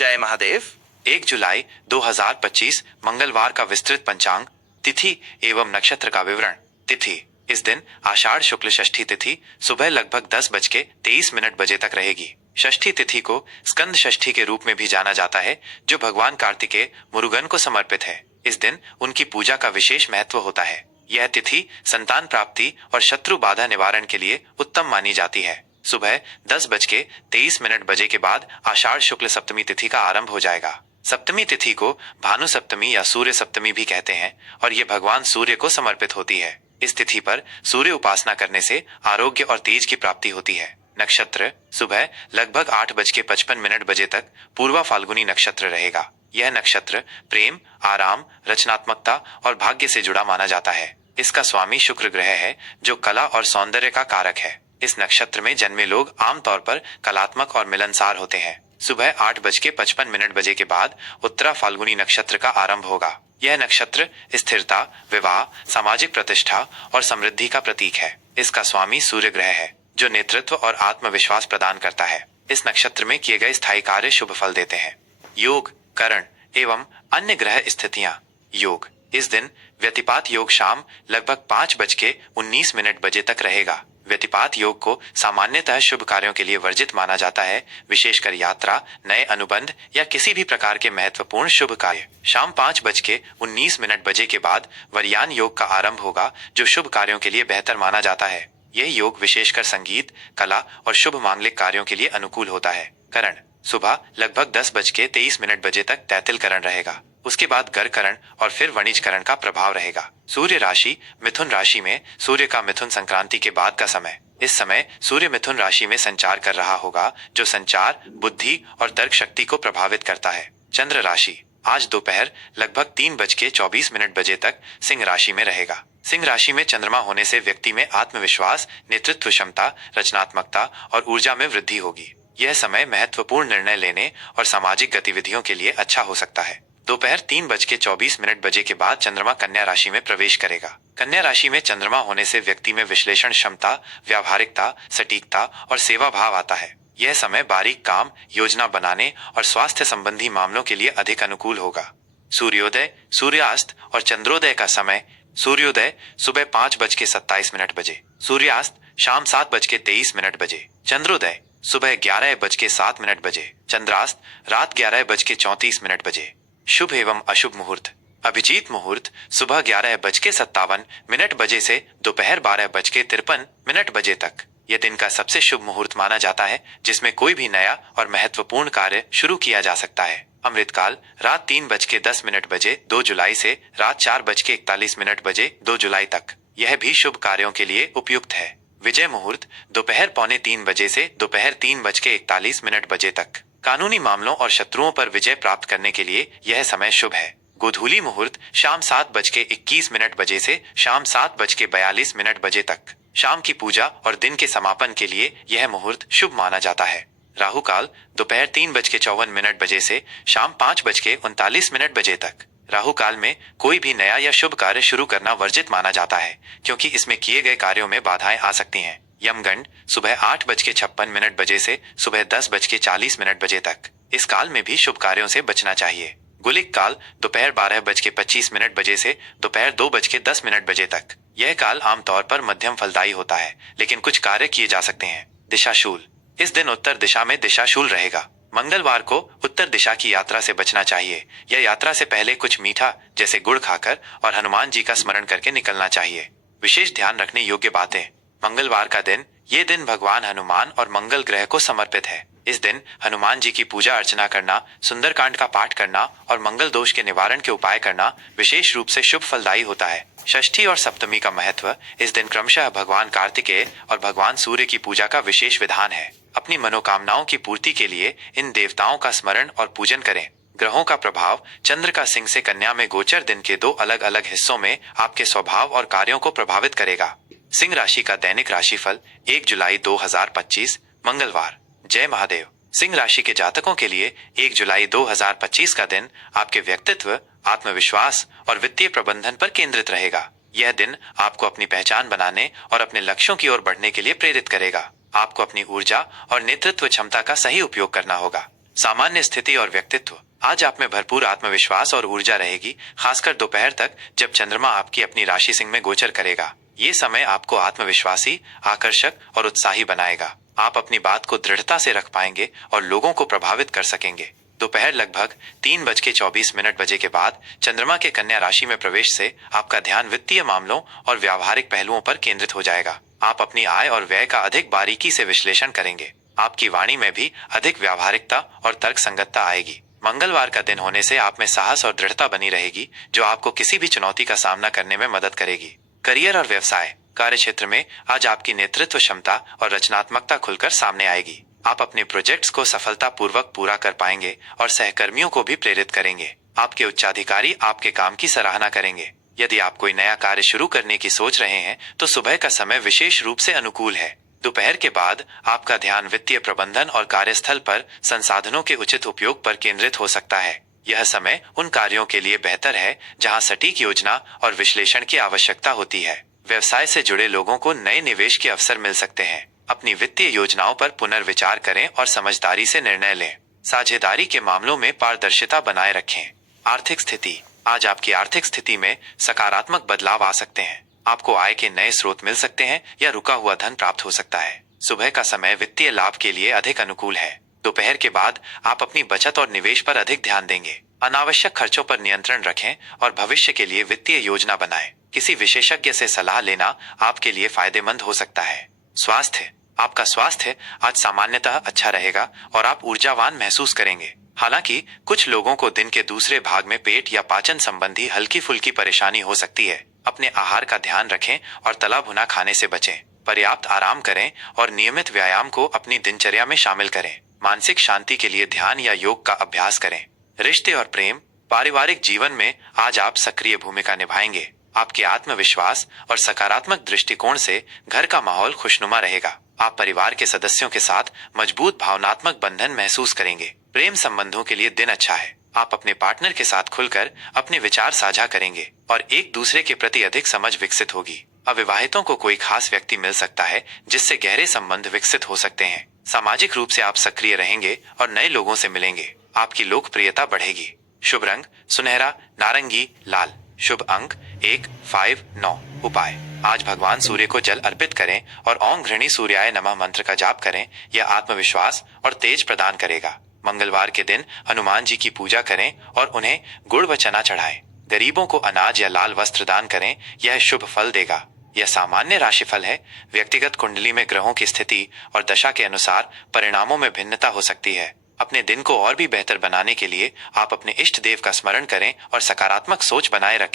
जय महादेव। 1 जुलाई 2025 मंगलवार का विस्तृत पंचांग, तिथि एवं नक्षत्र का विवरण। तिथि इस दिन आषाढ़ शुक्ल षष्ठी तिथि सुबह लगभग 10:23 बजे तक रहेगी। षष्ठी तिथि को स्कंद षष्ठी के रूप में भी जाना जाता है, जो भगवान कार्तिकेय मुरुगन को समर्पित है। इस दिन उनकी पूजा का विशेष महत्व होता है। यह तिथि संतान प्राप्ति और शत्रु बाधा निवारण के लिए उत्तम मानी जाती है। सुबह 10:23 बजे के बाद आषाढ़ शुक्ल सप्तमी तिथि का आरंभ हो जाएगा। सप्तमी तिथि को भानु सप्तमी या सूर्य सप्तमी भी कहते हैं और ये भगवान सूर्य को समर्पित होती है। इस तिथि पर सूर्य उपासना करने से आरोग्य और तेज की प्राप्ति होती है। नक्षत्र सुबह लगभग 8:55 बजे तक पूर्वा फाल्गुनी नक्षत्र रहेगा। यह नक्षत्र प्रेम, आराम, रचनात्मकता और भाग्य से जुड़ा माना जाता है। इसका स्वामी शुक्र ग्रह है, जो कला और सौंदर्य का कारक है। इस नक्षत्र में जन्मे लोग आमतौर पर कलात्मक और मिलनसार होते हैं। सुबह 8:55 बजे के बाद उत्तरा फाल्गुनी नक्षत्र का आरंभ होगा। यह नक्षत्र स्थिरता, विवाह, सामाजिक प्रतिष्ठा और समृद्धि का प्रतीक है। इसका स्वामी सूर्य ग्रह है, जो नेतृत्व और आत्मविश्वास प्रदान करता है। इस नक्षत्र में किए गए स्थायी कार्य शुभ फल देते हैं। योग, करण एवं अन्य ग्रह स्थितियां। योग इस दिन व्यतिपात योग शाम लगभग 5:19 बजे तक रहेगा। व्यतिपात योग को सामान्यतः शुभ कार्यों के लिए वर्जित माना जाता है, विशेषकर यात्रा, नए अनुबंध या किसी भी प्रकार के महत्वपूर्ण शुभ कार्य। शाम 5:19 बजे के बाद वरयान योग का आरंभ होगा, जो शुभ कार्यों के लिए बेहतर माना जाता है। यह योग विशेषकर संगीत, कला और शुभ मांगलिक कार्यों के लिए अनुकूल होता है। करण सुबह लगभग 10:23 बजे तक तैतिल करण रहेगा। उसके बाद गर करण और फिर वणिज करण का प्रभाव रहेगा। सूर्य राशि मिथुन राशि में सूर्य का मिथुन संक्रांति के बाद का समय। इस समय सूर्य मिथुन राशि में संचार कर रहा होगा, जो संचार, बुद्धि और तर्क शक्ति को प्रभावित करता है। चंद्र राशि आज दोपहर लगभग 3:24 बजे तक सिंह राशि में रहेगा। सिंह राशि में चंद्रमा होने से व्यक्ति में आत्मविश्वास, नेतृत्व क्षमता, रचनात्मकता और ऊर्जा में वृद्धि होगी। यह समय महत्वपूर्ण निर्णय लेने और सामाजिक गतिविधियों के लिए अच्छा हो सकता है। दोपहर 3:24 बजे के बाद चंद्रमा कन्या राशि में प्रवेश करेगा। कन्या राशि में चंद्रमा होने से व्यक्ति में विश्लेषण क्षमता, व्यावहारिकता, सटीकता और सेवा भाव आता है। यह समय बारीक काम, योजना बनाने और स्वास्थ्य संबंधी मामलों के लिए अधिक अनुकूल होगा। सूर्योदय, सूर्यास्त और चंद्रोदय का समय। सूर्योदय सुबह 5:27 बजे, सूर्यास्त शाम 7:23 बजे, चंद्रोदय सुबह 11:07 बजे, चंद्रास्त रात 11:34 बजे। शुभ एवं अशुभ मुहूर्त। अभिजीत मुहूर्त सुबह 11:57 बजे से दोपहर 12:53 बजे तक। यह दिन का सबसे शुभ मुहूर्त माना जाता है, जिसमें कोई भी नया और महत्वपूर्ण कार्य शुरू किया जा सकता है। अमृतकाल रात 3:10 बजे 2 जुलाई से रात 4:41 बजे 2 जुलाई तक। यह भी शुभ कार्यों के लिए उपयुक्त है। विजय मुहूर्त दोपहर 2:45 बजे से दोपहर 3:41 बजे तक। कानूनी मामलों और शत्रुओं पर विजय प्राप्त करने के लिए यह समय शुभ है। गोधूली मुहूर्त शाम 7:21 बजे से शाम 7:42 बजे तक। शाम की पूजा और दिन के समापन के लिए यह मुहूर्त शुभ माना जाता है। राहु काल दोपहर 3:54 बजे से शाम 5:39 बजे तक। राहु काल में कोई भी नया या शुभ कार्य शुरू करना वर्जित माना जाता है, क्योंकि इसमें किए गए कार्यों में बाधाएं आ सकती हैं। यमगंड सुबह 8:56 बजे से सुबह 10:40 बजे तक। इस काल में भी शुभ कार्यों से बचना चाहिए। गुलिक काल दोपहर 12:25 बजे से दोपहर 2:10 बजे तक। यह काल आमतौर पर मध्यम फलदायी होता है, लेकिन कुछ कार्य किए जा सकते हैं। दिशाशूल इस दिन उत्तर दिशा में दिशाशूल रहेगा। मंगलवार को उत्तर दिशा की यात्रा से बचना चाहिए। यह यात्रा से पहले कुछ मीठा जैसे गुड़ खाकर और हनुमान जी का स्मरण करके निकलना चाहिए। विशेष ध्यान रखने योग्य बातें। मंगलवार का दिन, ये दिन भगवान हनुमान और मंगल ग्रह को समर्पित है। इस दिन हनुमान जी की पूजा अर्चना करना, सुंदरकांड का पाठ करना और मंगल दोष के निवारण के उपाय करना विशेष रूप से शुभ फलदायी होता है। षष्ठी और सप्तमी का महत्व। इस दिन क्रमशः भगवान कार्तिकेय और भगवान सूर्य की पूजा का विशेष विधान है। अपनी मनोकामनाओं की पूर्ति के लिए इन देवताओं का स्मरण और पूजन करें। ग्रहों का प्रभाव। चंद्र का सिंह से कन्या में गोचर दिन के 2 अलग अलग हिस्सों में आपके स्वभाव और कार्यों को प्रभावित करेगा। सिंह राशि का दैनिक राशिफल 1 जुलाई 2025 मंगलवार। जय महादेव। सिंह राशि के जातकों के लिए 1 जुलाई 2025 का दिन आपके व्यक्तित्व, आत्मविश्वास और वित्तीय प्रबंधन पर केंद्रित रहेगा। यह दिन आपको अपनी पहचान बनाने और अपने लक्ष्यों की ओर बढ़ने के लिए प्रेरित करेगा। आपको अपनी ऊर्जा और नेतृत्व क्षमता का सही उपयोग करना होगा। सामान्य स्थिति और व्यक्तित्व। आज आप में भरपूर आत्मविश्वास और ऊर्जा रहेगी, खासकर दोपहर तक जब चंद्रमा आपकी अपनी राशि सिंह में गोचर करेगा। ये समय आपको आत्मविश्वासी, आकर्षक और उत्साही बनाएगा। आप अपनी बात को दृढ़ता से रख पाएंगे और लोगों को प्रभावित कर सकेंगे। दोपहर लगभग 3:24 बजे के बाद चंद्रमा के कन्या राशि में प्रवेश से आपका ध्यान वित्तीय मामलों और व्यावहारिक पहलुओं पर केंद्रित हो जाएगा। आप अपनी आय और व्यय का अधिक बारीकी से विश्लेषण करेंगे। आपकी वाणी में भी अधिक व्यावहारिकता और तर्कसंगतता आएगी। मंगलवार का दिन होने से आप में साहस और दृढ़ता बनी रहेगी, जो आपको किसी भी चुनौती का सामना करने में मदद करेगी। करियर और व्यवसाय। कार्य क्षेत्र में आज आपकी नेतृत्व क्षमता और रचनात्मकता खुलकर सामने आएगी। आप अपने प्रोजेक्ट्स को सफलतापूर्वक पूरा कर पाएंगे और सहकर्मियों को भी प्रेरित करेंगे। आपके उच्चाधिकारी आपके काम की सराहना करेंगे। यदि आप कोई नया कार्य शुरू करने की सोच रहे हैं तो सुबह का समय विशेष रूप से अनुकूल है। दोपहर के बाद आपका ध्यान वित्तीय प्रबंधन और कार्यस्थल पर संसाधनों के उचित उपयोग पर केंद्रित हो सकता है। यह समय उन कार्यों के लिए बेहतर है जहां सटीक योजना और विश्लेषण की आवश्यकता होती है। व्यवसाय से जुड़े लोगों को नए निवेश के अवसर मिल सकते हैं। अपनी वित्तीय योजनाओं पर पुनर्विचार करें और समझदारी से निर्णय लें। साझेदारी के मामलों में पारदर्शिता बनाए रखें। आर्थिक स्थिति। आज आपकी आर्थिक स्थिति में सकारात्मक बदलाव आ सकते हैं। आपको आय के नए स्रोत मिल सकते हैं या रुका हुआ धन प्राप्त हो सकता है। सुबह का समय वित्तीय लाभ के लिए अधिक अनुकूल है। दोपहर के बाद आप अपनी बचत और निवेश पर अधिक ध्यान देंगे। अनावश्यक खर्चों पर नियंत्रण रखें और भविष्य के लिए वित्तीय योजना बनाएं। किसी विशेषज्ञ से सलाह लेना आपके लिए फायदेमंद हो सकता है। स्वास्थ्य। आपका स्वास्थ्य आज सामान्यतः अच्छा रहेगा और आप ऊर्जावान महसूस करेंगे। हालांकि कुछ लोगों को दिन के दूसरे भाग में पेट या पाचन संबंधी हल्की फुल्की परेशानी हो सकती है। अपने आहार का ध्यान रखें और तला भुना खाने से बचें। पर्याप्त आराम करें और नियमित व्यायाम को अपनी दिनचर्या में शामिल करें। मानसिक शांति के लिए ध्यान या योग का अभ्यास करें। रिश्ते और प्रेम। पारिवारिक जीवन में आज आप सक्रिय भूमिका निभाएंगे। आपके आत्मविश्वास और सकारात्मक दृष्टिकोण से घर का माहौल खुशनुमा रहेगा। आप परिवार के सदस्यों के साथ मजबूत भावनात्मक बंधन महसूस करेंगे। प्रेम संबंधों के लिए दिन अच्छा है। आप अपने पार्टनर के साथ खुलकर अपने विचार साझा करेंगे और एक दूसरे के प्रति अधिक समझ विकसित होगी। अविवाहितों को कोई खास व्यक्ति मिल सकता है जिससे गहरे संबंध विकसित हो सकते हैं। सामाजिक रूप से आप सक्रिय रहेंगे और नए लोगों से मिलेंगे। आपकी लोकप्रियता बढ़ेगी। शुभ रंग सुनहरा, नारंगी, लाल। शुभ अंक 1, 5, 9। उपाय। आज भगवान सूर्य को जल अर्पित करें और ओम घृणी सूर्याय नमः मंत्र का जाप करें। यह आत्मविश्वास और तेज प्रदान करेगा। मंगलवार के दिन हनुमान जी की पूजा करें और उन्हें गुड़ व चना चढ़ाएं। गरीबों को अनाज या लाल वस्त्र दान करें, यह शुभ फल देगा। यह सामान्य राशिफल है। व्यक्तिगत कुंडली में ग्रहों की स्थिति और दशा के अनुसार परिणामों में भिन्नता हो सकती है। अपने दिन को और भी बेहतर बनाने के लिए आप अपने इष्ट देव का स्मरण करें और सकारात्मक सोच बनाए रखें।